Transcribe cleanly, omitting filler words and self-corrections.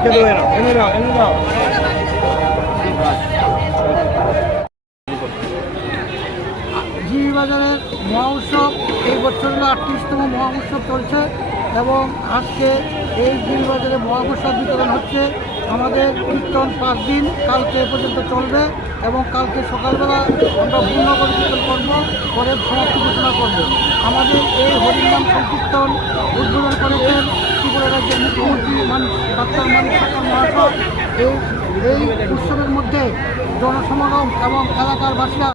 GB বাজারের মহা উৎসব এই বছর হলো 38তম মহা উৎসব চলছে এবং আজকে এই জিবি বাজারে মহা উৎসব বিতরণ হচ্ছে। আমাদের কীর্তন 5 দিন কালকে পর্যন্ত চলবে এবং কালকে সকালবেলা আমরা পূর্ণগর কীর্তন করবো, পরে সমাপ্তি ঘোষণা করবো। আমাদের এই হরিনাম সংকীর্তন উদ্বোধন করেছেন ত্রিপুরা রাজ্যের মুখ্যমন্ত্রী ডাক্তার মানিক সরকার মহাশয়। এই উৎসবের মধ্যে জনসমাগম এবং এলাকার বাসীরা